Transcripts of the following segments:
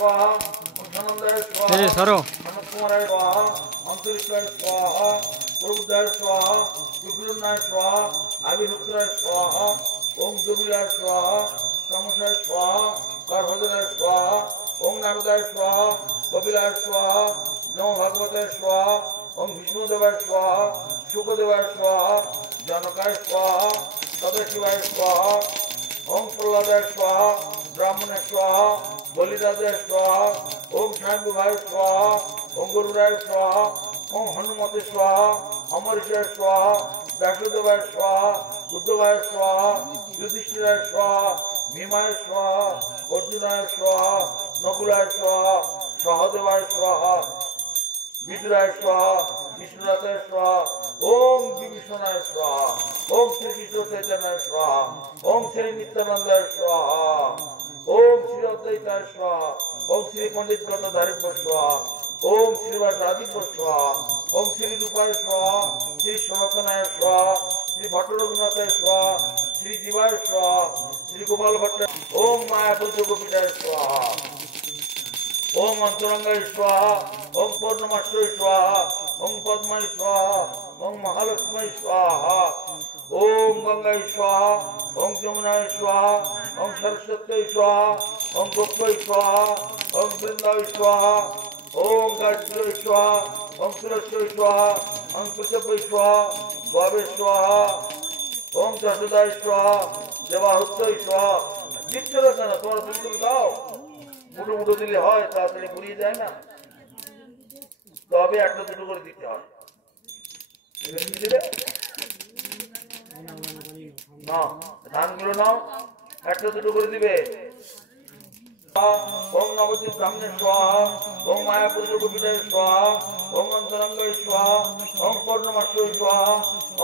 स्वाहा ओम सनंदाय स्वाहा सनत कुमाराय स्वाहा अंतरिक्षाय स्वाहा प्रबुद्धाय स्वाहा विष्णुनाय स्वाहा अभिरुद्राय स्वाहा ओम दुर्बिलाय स्वाहा तमसाय स्वाहा गर्भधराय स्वाहा ओम नारदाय स्वाहा कपिलाय स्वाहा नमो भगवताय स्वाहा ओम विष्णुदेवाय स्वाहा शुकदेवाय स्वाहा जनकाय स्वाहा सदाशिवाय स्वाहा ओम प्रह्लादाय स्वाहा ब्राह्मणाय स्वाहा बलिराजाय स्वाहा ओम शांभुवाय स्वाहा ओम गरुडाय स्वाहा ओम हनुमते स्वाहा अमरीशाय स्वाहा व्यासदेवाय स्वाहा उद्धवाय स्वाहा युधिष्ठिराय स्वाहा भीमाय स्वाहा अर्जुनाय स्वाहा नकुलाय स्वाहा सहदेवाय स्वाहा विदुराय स्वाहा विष्णुनाथाय स्वाहा ओम विभीषणाय स्वाहा ओम श्री कृष्ण चैतन्याय स्वाहा ओम श्री नित्यानंदाय स्वाहा ओम श्री अद्वैताय स्वाहा ओम श्री पंडित गणधारी स्वाहा ओम श्रीवास राधिका स्वाहा ओम श्री रूपाय स्वाहा श्री सनातनाय स्वाहा श्री भट्ट रघुनाथाय स्वाहा श्री जीवाय स्वाहा श्री गोपाल भट्ट ओम मायापुत्र गोपीनाय स्वाहा ओम अंतरंगाय स्वाहा ओम पूर्णमाश्रय स्वाहा ओम पद्माय स्वाहा ओम महालक्ष्मी स्वाहा ओम गंगाय स्वाहा ओम यमुनाय स्वाहा ओम सरस्वती स्वाहा ओम गोप्य स्वाहा ओम वृंदाय स्वाहा ओम गायत्री स्वाहा ओम तुलसी स्वाहा ओम पृथ्वी स्वाहा भवे स्वाहा ओम जसोदाय स्वाहा देवाहुत्य स्वाहा दिচ্ছে না কেন তোমরা তুমি দাও মুঠো মুঠো দিলে হয় তাড়াতাড়ি ঘুরিয়ে যায় না তবে একটা দুটো করে দিতে হয় না ধানগুলো নাও একটা দুটো করে দিবে ओम नवद्वीप ब्राह्मणे स्वाहा ओम मायापुत्र गोपीनाय स्वाहा ओम अंतरंगाय स्वाहा ओम पूर्णमाश्रय स्वाहा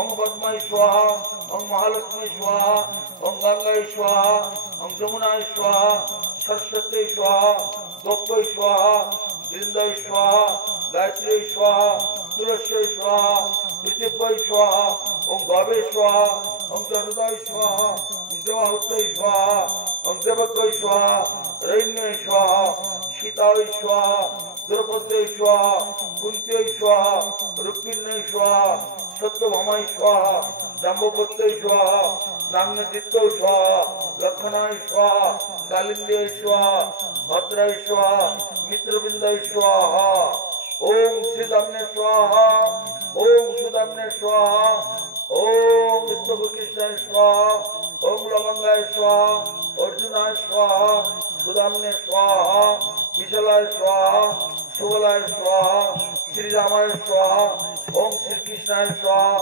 ओम पद्माय स्वाहा ओम महालक्ष्मी स्वाहा ओम गंगाय स्वाहा ओम यमुनाय स्वाहा सरस्वती स्वाहा गोप्य स्वाहा वृंदाय स्वाहा गायत्री स्वाहा तुलसी स्वाहा पृथ्वी स्वाहा ओम भवे स्वाहा ओम जसोदाय स्वाहा देवाहुत्य स्वाहा ओम देवक्य स्वाहा रैण्य स्वाहा सीताय स्वाहा द्रौपदी स्वाहा कुंती स्वाहा रुक्मिणी स्वाहा सत्यभामाय स्वाहा जाम्बवती स्वाहा नागनदित्य स्वाहा लक्षणाय स्वाहा कालिंदी स्वाहा भद्राय स्वाहा मित्रवृंदाय स्वाहा ओम श्रीदाम्ने स्वाहा ओम सुदाम्ने स्वाहा ओम विष्णुकृष्णाय स्वाहा ओम लवंगाय स्वाहा अर्जुनाय स्वाहा सुदाम्ने स्वाहा विशालाय स्वाहा सुबलाय स्वाहा श्रीरामाय स्वाहा ओम श्रीकृष्णाय स्वाहा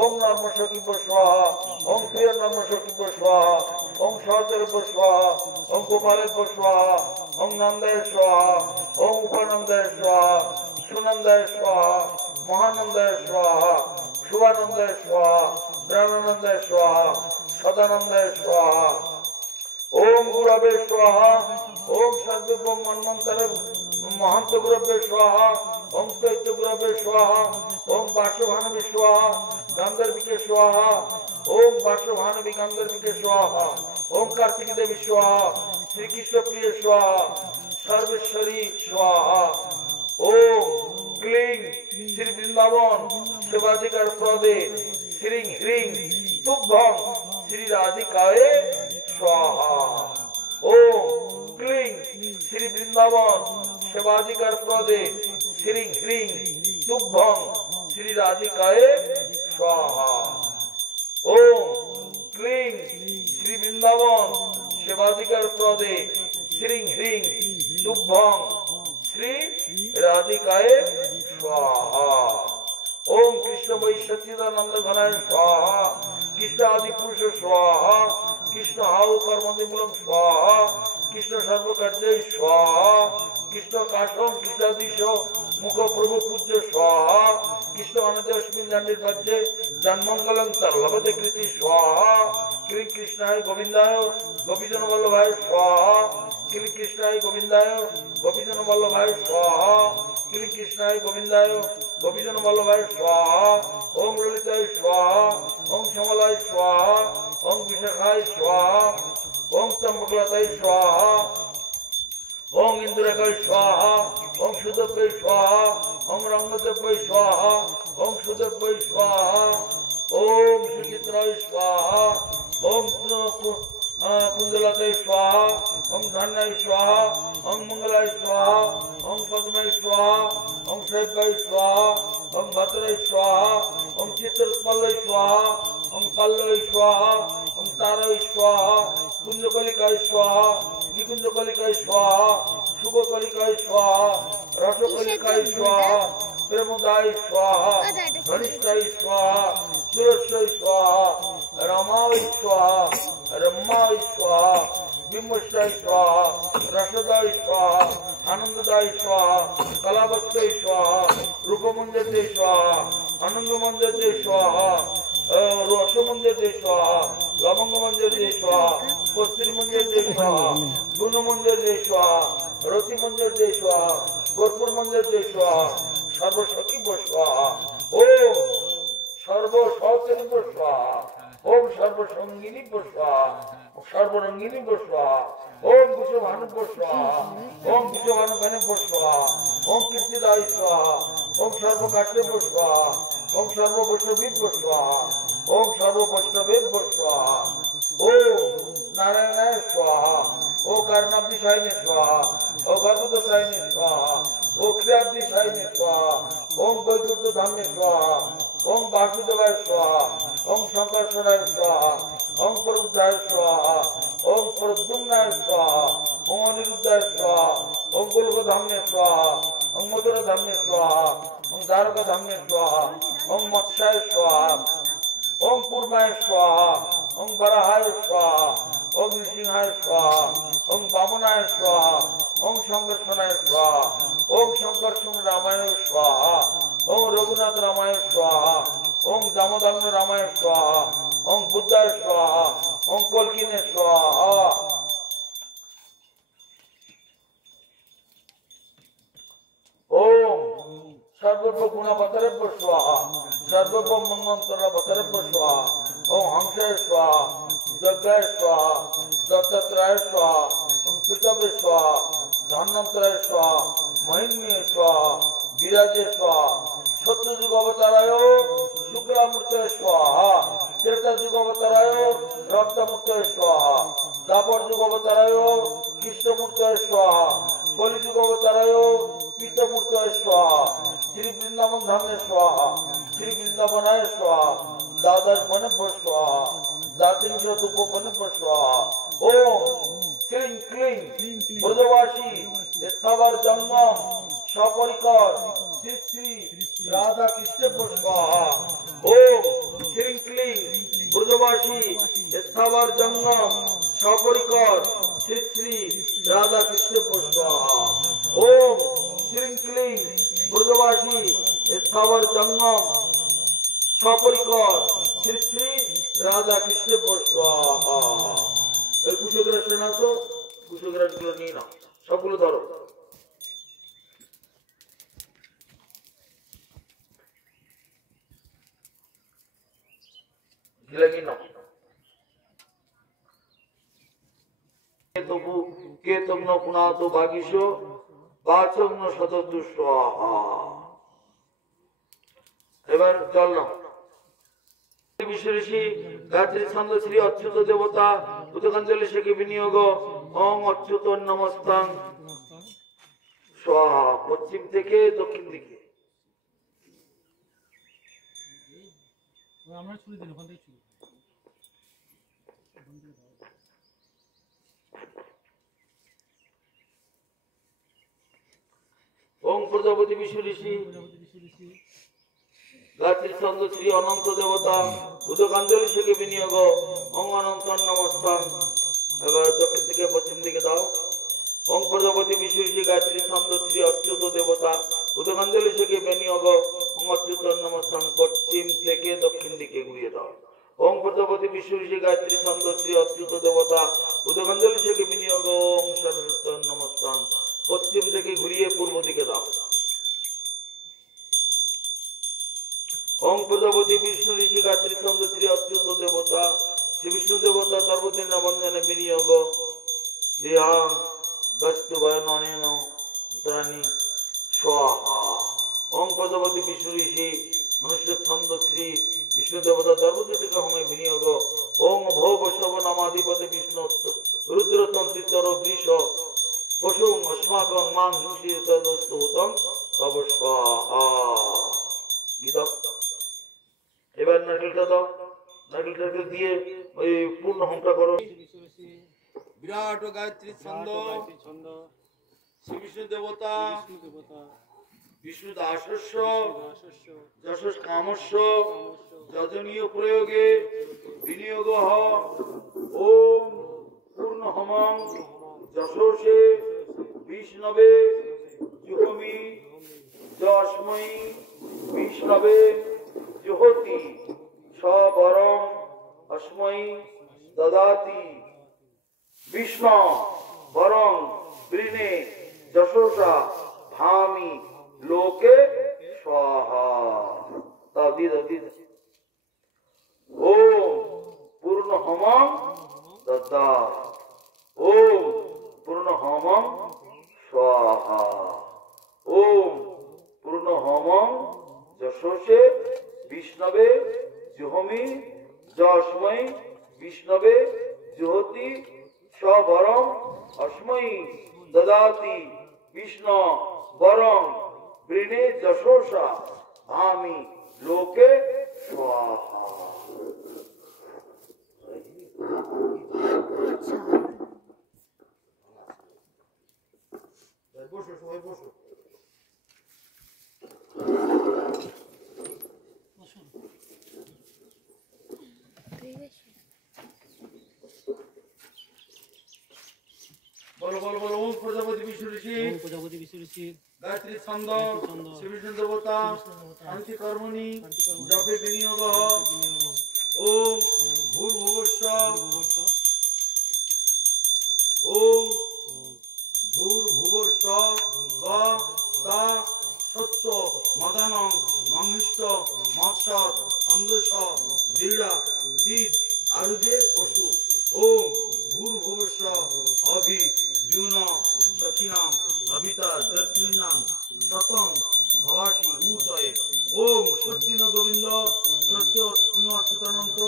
ओम नर्मसखिभ्यो स्वाहा ओम प्रिय नर्मसखिभ्यो स्वाहा ओम सहदेभ्यो स्वाहा ओम गोपालेभ्यो स्वाहा ओम नंदाय स्वाहा ओम उपानंदाय स्वाहा सुनंदाय स्वाहा महानंदाय स्वाहा शुभानंदाय स्वाहा ज्ञानानंदाय स्वाहा सदानंदाय स्वाहा ओम गुरवे स्वाहा ओम सर्वभौम मन्वंतरे महंत गुरवे स्वाहा ओम चैत्य गुरवे स्वाहा ओम वासुभानवे स्वाहा गांधर्विके स्वाहा ओम वासुभानवे गांधर्विके स्वाहा ओम कार्तिक देवी स्वाहा श्री कृष्ण प्रिय स्वाहा सर्वेश्वरी स्वाहा ओम क्लीं श्री वृंदावन शिवाधिकार प्रदे श्री ह्रीं तुभ्यं श्री राधिकाय स्वाहा ओम क्लीं श्री वृंदावन शिवाधिकार प्रदे श्री ह्रीं तुभ्यं श्री राधिकाय स्वाहा ओम क्लीं श्री वृंदावन शिवाधिकार प्रदे श्री ह्रीं तुभ्यं श्री राधिकाय स्वाहा ओम कृष्ण वै सच्चिदानंद घनाय स्वाहा कृष्ण आदि पुरुष स्वाहा कृष्ण हाउ कर्मनिमूलम स्वाहा कृष्ण सर्वकार्य स्वाहा कृष्ण काशम कृष्णाधीश मुख प्रभु पूज्य स्वाहा कृष्ण अनदेस्मिन् निर्वाज्ये जन्मंगलं तल्लभते कृति स्वाहा क्लीं कृष्णाय गोविंदाय गोपीजन वल्लभाय स्वाहा क्लीं कृष्णाय गोविंदाय गोपीजन वल्लभाय स्वाहा क्लीं कृष्णाय गोविंदाय गोपीजन वल्लभाय स्वाहा ओम ललिताय स्वाहा ओम श्यामलाय स्वाहा ओम विशाखाय स्वाहा ओम त्र्यंबकलताय स्वाहा ওং ইন্দ্রকায় স্বাহা ওং সুদেব্যৈ স্বাহা ওং রঙ্গদেব্যৈ স্বাহা ওং সুদেব্যৈ স্বাহা ওং সুচিত্রায় স্বাহা ওং কুঞ্জলতায় স্বাহা ওং ধন্যায় স্বাহা ওং মঙ্গলায় স্বাহা ওং পদ্মায় স্বাহা ওং শৈব্যায় স্বাহা ওং ভদ্রায় স্বাহা ওং চিত্রোৎপল্লয় স্বাহা ওং পাল্লয় স্বাহা ওং তারায় স্বাহা কুঞ্জকলিকায় স্বাহা নিকুঞ্জকলিকায় স্বাহা শুভকলিকায় স্বাহা রসকলিকায় স্বাহা প্রেমদায় স্বাহা ঘনিষ্ঠায় স্বাহা সুরস্বয় স্বাহা রমায় স্বাহা রম্মায় স্বাহা বিম্বস্যায় স্বাহা রসদায় স্বাহা আনন্দদায় স্বাহা কলাবত্তয় স্বাহা রূপমঞ্জতে স্বাহা অনঙ্গমঞ্জতে স্বাহা রসমঞ্জতে স্বাহা লবঙ্গমঞ্জতে স্বাহা পস্ত্রীমঞ্জতে স্বাহা গুণমঞ্জতে স্বাহা রতিমঞ্জতে স্বাহা কর্পূরমঞ্জতে স্বাহা সর্বসখীব স্বাহা ওম সর্বসচরিত স্বাহা ওম সর্বসঙ্গিনী স্বাহা সর্বরঙ্গিনী স্বাহা ওম কুশভানু স্বাহা ওম কুশভানুগানে স্বাহা ওম কীর্তিদায় স্বাহা ওম সর্বকাশ্যপ স্বাহা ওম সর্ববৈষ্ণবী স্বাহা ওম সর্ববৈষ্ণবে স্বাহা ওম নারায়ণায় স্বাহা ও কারণাব্দিশায়নে স্বাহা ও গর্ভদোষায়নে স্বাহা ও ক্রিয়াব্দিশায়নে স্বাহা ওম বৈকুণ্ঠ ধামে স্বাহা ওম বাসুদেবায় স্বাহা ওম শঙ্কর্ষণায় স্বাহা ওম প্রবুদ্ধায় স্বাহা ওম প্রদ্যুম্নায় স্বাহা ওম অনিরুদ্ধায় স্বাহা ওম গোলকধামনে স্বাহা ওম মথুরা ধামনে স্বাহা ওম দ্বারকা ধামনে স্বাহা ওম মৎস্যায় স্বাহা ওম পূর্বায় স্বাহা ওম বরাহায় স্বাহা ওম নৃসিংহায় স্বাহা ওম বামনায় স্বাহা ওম সংকর্ষণায় স্বাহা ওম সংকর্ষণ রামায় স্বাহা ওম রঘুনাথ রামায় স্বাহা ওম দামোদগ্ন রামায় স্বাহা ওম বুদ্ধায় স্বাহা ওম কল্কিনে স্বাহা ওম সর্বব্য গুণাবতারেভ্য স্বাহা সর্বব্য মন্মন্তরাবতারেভ্য স্বাহা ওম হংসায় স্বাহা যজ্ঞায় স্বাহা দত্তাত্রেয়ায় স্বাহা ওম পিতবে স্বাহা ধন্বন্তরায় স্বাহা মহিম্নে স্বাহা বিরাজে স্বাহা সত্যযুগ অবতারায় শুক্লামূর্তয়ে স্বাহা ত্রেতা যুগ অবতারায় রক্তমূর্তয়ে স্বাহা দ্বাপর যুগ অবতারায় কৃষ্ণমূর্তয়ে স্বাহা কলিযুগ অবতারায় পিতমূর্তয়ে স্বাহা শ্রী বৃন্দাবন ধামে স্বাহা শ্রী বৃন্দাবনায় স্বাহা দ্বাদশ বনেভ্য স্বাহা দ্বাত্রিশ উপবনেভ্য স্বাহা ওম ক্লিং ক্লিং ব্রজবাসী স্থাবর জঙ্গম সপরিকর শ্রী শ্রী রাধা কৃষ্ণেভ্য স্বাহা ওম ক্লিং ক্লিং ব্রজবাসী স্থাবর জঙ্গম সপরিকর শ্রী শ্রী রাধা কৃষ্ণেভ্য স্বাহা ওম ক্লিং ক্লিং ব্রজবাসী স্থাবর জঙ্গম সপরিকর শ্রী শ্রী রাধা কৃষ্ণেভ্য স্বাহা। এই কুশগ্রাস না তো কুশগ্রাস গুলো নিয়ে নাও, সবগুলো ধরো। এবার চল না বিশ্বঋষি গায়ত্রী ছন্দ শ্রী অচ্যুত দেবতা উদকাঞ্জলি শেখে বিনিয়োগ ওং অচ্যুত নমস্তাং স্বাহা। পশ্চিম থেকে দক্ষিণ দিকে আমরা ছুরি দিন, ওখান থেকে ছুরি। ওং প্রজাপতি বিশ্বঋষি গায়ত্রী ছন্দ শ্রী অনন্ত দেবতা উদকাঞ্জলি শেখে বিনিয়োগ ওং অনন্ত নমস্তাং। এবার দক্ষিণ থেকে পশ্চিম দিকে দাও। ওং প্রজাপতি বিশ্বঋষি গায়ত্রী ছন্দ শ্রী অচ্যুত দেবতা উদকাঞ্জলি শেখে বিনিয়োগ ওং অচ্যুত নমস্তাং। পশ্চিম থেকে দক্ষিণ দিকে ঘুরিয়ে দাও। ওং প্রজাপতি বিশ্বঋষি গায়ত্রী ছন্দ শ্রী অচ্যুত দেবতা উদকাঞ্জলি শেখে বিনিয়োগ ওং সরস্বতী নমস্তাং। পশ্চিম থেকে ঘুরিয়ে পূর্ব দিকে দাও। ওং প্রজাপতি বিষ্ণু ঋষি গায়ত্রী ছন্দ শ্রী অচ্যুত দেবতা শ্রী বিষ্ণু দেবতা সর্বদিন বন্ধনে বিনিয়োগ दस्तु वर्णनेन उत्तराणि स्वाहा। ओम प्रजापति विष्णु ऋषि मनुष्य छंद श्री विष्णु देवता दर्वज्योतिका होमे विनियोग। ओम भो वैष्णव नामाधिपति विष्णु रुद्र तंत्रितर वृष पशु अस्माकं मां हिंसी तदस्तु तम तव स्वाहा। गीता এবার নারকেলটা দাও, নারকেলটাকে দিয়ে ওই পূর্ণ হোমটা করো। বিরাট গায়ত্রী ছন্দ শ্রী বিষ্ণু দেবতা বিষ্ণু দাসস্য যশস কামস্য যজনীয় প্রয়োগে বিনিয়োগ। ওম পূর্ণ হোমং যশসে বিষ্ণবে জুহমি যস্মৈ বিষ্ণবে जुहोति सवरं अस्मै ददाति विष्णु वरं वृणे जशोषा भामि लोके स्वाहा। ओम पूर्ण होमं ददा। ओम पूर्ण होमं स्वाहा। ओम पूर्ण होमं जशोषे विष्णवे जुहोमि जस्मै विष्णवे जुहोति सवरं अस्मै ददाति विष्णु वरं वृणे जशोषा भामि लोके स्वाहा। বসো সবাই বসো। बोलो बोलो बोलो। ओम प्रजापति विष्णु ऋषि गायत्री छंद श्री विष्णु देवता शांति कर्मणि जपे विनियोग। ओम भूर्भुवस्सुः ओम भूर्भुवस्सुः ता सत्तो मदनं मंगिष्ट मत्सर अंधस दीड़ा चिद आरुजे बसु। ओम भूर्भुवस्सुः अभि द्युन सखिनाम अभिता दर्शनीनाम शतं भवासी ऊतये। ओम स्वस्ति न गोविंद स्वस्ति न चितानंत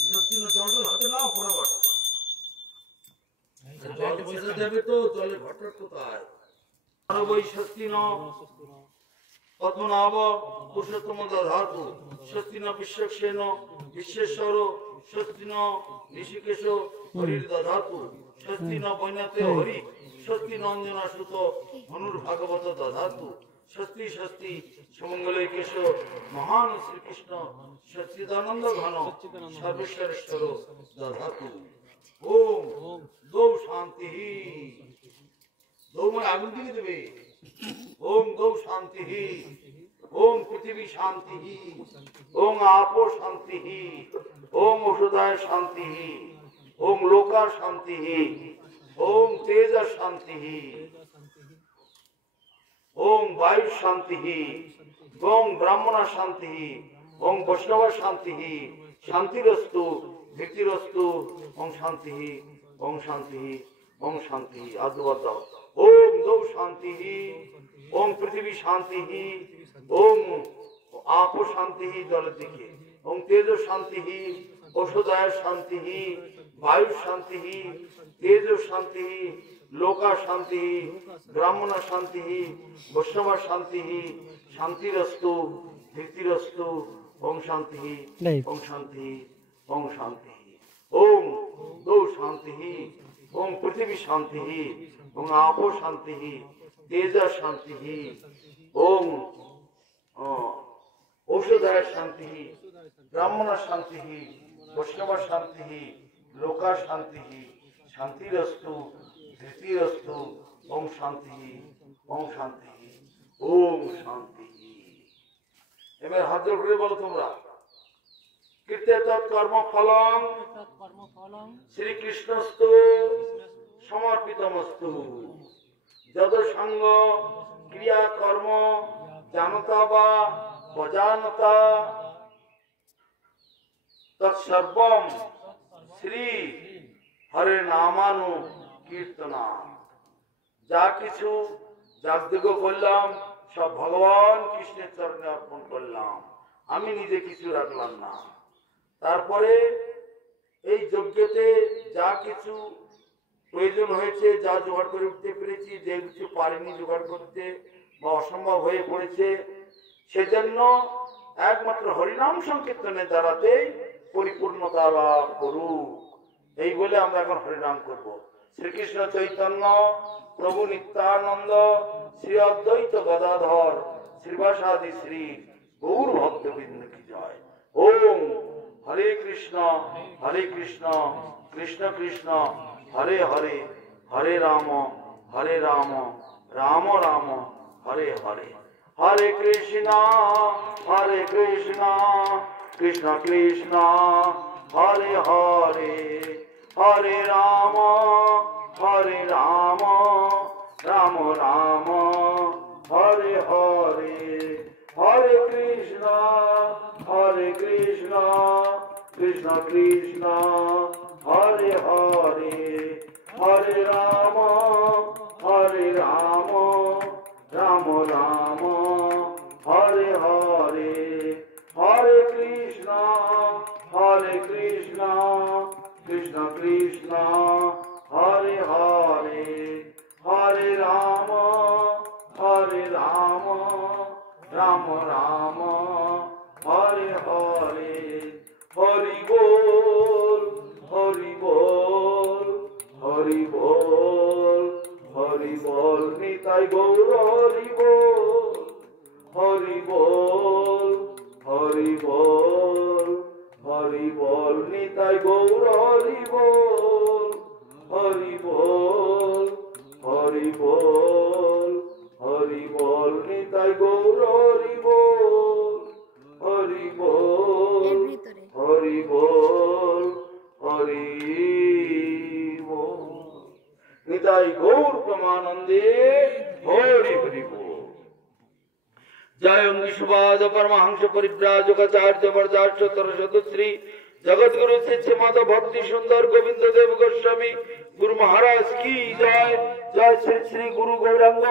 स्वस्ति न जल हाथे ना फटाफट जल बসে যাবে তো জলে ঘটট কোথায়। আর ওই स्वस्ति न पद्मनाभ पुरुषोत्तम दधातु स्वस्ति न विश्वक्सेन विश्वेश्वर स्वस्ति न ऋषिकेश हरिर् दधातु स्वस्ति न वैनते हरि स्वस्ति नंजना सुत मनुर्भागवत दधातु स्वस्ति स्वस्ति सुमंगले केश महान श्री कृष्ण सच्चिदानंद घन सर्वेश्वरेश्वर दधातु। ओम दो शांति दो में आगुन दिए देवे। ओम गौ शांति ओम पृथ्वी शांति ओम आपो शांति ओम औषधाय शांति ओम लोका शांति ओम तेज शांति ओम वायु शांति ओम ब्राह्मण शांति ओम वैष्णव शांति शांतिरस्तु भीतिरस्तु ओम शांति ओम शांति ओम शांति। आद्वाद ओम गौ शांति ओम पृथ्वी शांति ओम आपो शांति जल दिखे ओम तेज शांति औषधाय शांति वायु शांति तेज शांति लोका शांति ब्राह्मण शांति वैष्णव शांति शांतिरस्तु धीतिरस्तु ओम शांति ओम शांति ओम शांति। ओम गौ शांति ओम पृथ्वी शांति ओम आपो शांति तेज शांति ओम औषधाय शांति ब्राह्मण शांति वैष्णव शांति लोका शांति शांतिरस्तु धृतिरस्तु ओम शांति ओम शांति ओम शांति। এবার হাত জোড় করে বলো তোমরা কীর্তে তৎকর্ম ফলং শ্রী কৃষ্ণস্তু সমর্পিতমস্তু যদ সঙ্গ ক্রিয়া কর্ম জানতা বা অজানতা তৎসর্বম শ্রী হরে নামানু কীর্তনা। যা কিছু যাগযজ্ঞ করলাম সব ভগবান কৃষ্ণের চরণে অর্পণ করলাম, আমি নিজে কিছু রাখলাম না। তারপরে এই যজ্ঞতে যা কিছু প্রয়োজন হয়েছে, যা জোগাড় করে উঠতে পেরেছি, যে কিছু পারিনি জোগাড় করতে বা অসম্ভব হয়ে পড়েছে, সেজন্য একমাত্র হরিনাম সংকীর্তনের দ্বারাতেই পরিপূর্ণতা লাভ করুক, এই বলে আমরা এখন হরিনাম করব। শ্রীকৃষ্ণ চৈতন্য প্রভু নিত্যানন্দ শ্রী অদ্বৈত গদাধর শ্রীবাসাদি শ্রী গৌর ভক্তবৃন্দ কি জয়। ওম হরে কৃষ্ণ কৃষ্ণ কৃষ্ণ হরে হরে, হরে রাম রাম রাম হরে হরে, হরে কৃষ্ণ কৃষ্ণ কৃষ্ণ হরে হরে, হরে রাম রাম রাম হরে হরে, হরে কৃষ্ণ কৃষ্ণ কৃষ্ণ হরে হরে, হরে রাম রাম রাম হরে হরে, হরে কৃষ্ণ কৃষ্ণ কৃষ্ণ হরে হরে, হরে রাম রাম রাম হরে হরে, হরি বল হরি বল হরি বল হরি বল নিতাই গৌর হরি বল, হরি বল হরি বল হরি বল নিতাই গৌর হরি বল, হরি বল হরি বল হরি বল নিতাই গৌর হরি বল, হরি বল হরি বল হরি বল নিতাই গৌর প্রেমানন্দে হরি হরি বল। जय विश्ववाद परमहंस परिव्राजकाचार्य वर्जार्थ तरशतश्री जगतगुरु शिष्य माता भक्ति सुंदर गोविंद देव गोस्वामी गुरु महाराज की जय। जय श्री श्री गुरु गौरांग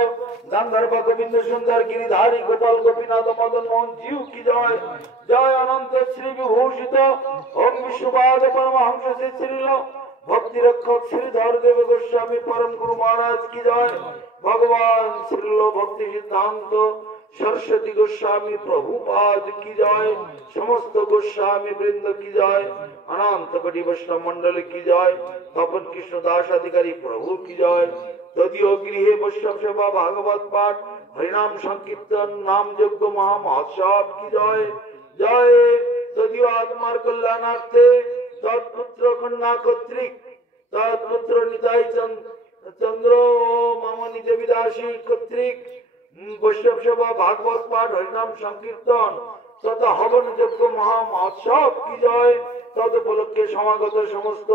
गांधर्व गोविंद सुंदर गिरिधारी गोपाल गोपीनाथ मदन मोहन जीव की जय। जय अनंत श्री विभूषित ओम विश्ववाद परमहंस श्रील भक्ति रक्षक श्रीधर देव गोस्वामी परम गुरु महाराज की जय। भगवान श्रील भक्ति सिद्धांत सरस्वती गोस्वामी प्रभुपाद की जय। समस्त गोस्वामी वृंद की जय। अनंत कोटि वैष्णव मंडल की जय। तपन कृष्ण दास अधिकारी प्रभु की जय। तदीय गृह वैष्णव सेवा भागवत पाठ हरिनाम संकीर्तन नाम यज्ञ महामहोत्सव की जय। जय तदीय आत्मार कल्याणार्थे तत्पुत्र कन्या कत्रिक तत्पुत्र निताई चंद्र मामनी देवीदासी कत्रिक वैष्णव सेवा भागवत पाठ हरिनाम संकीर्तन तथा हवन यज्ञ महामहोत्सव की जय। तद उपलक्षे समागत समस्त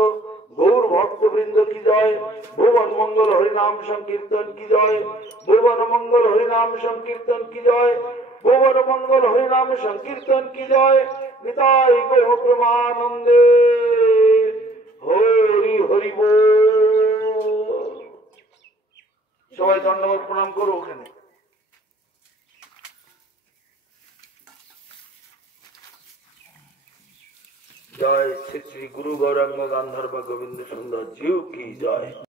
गौर भक्तवृंद की जय। भुवन मंगल हरिनाम संकीर्तन की जय। भुवन मंगल हरिनाम संकीर्तन की जय। भुवन मंगल हरिनाम संकीर्तन की जय। निताई गौर प्रेमानंदे हरि हरि बोल। सबाई धन्यवाद प्रणाम करो ओखाने। जय श्री श्री गुरु गौरांग गांधर्व गोविंद सुंदर जीव की जय।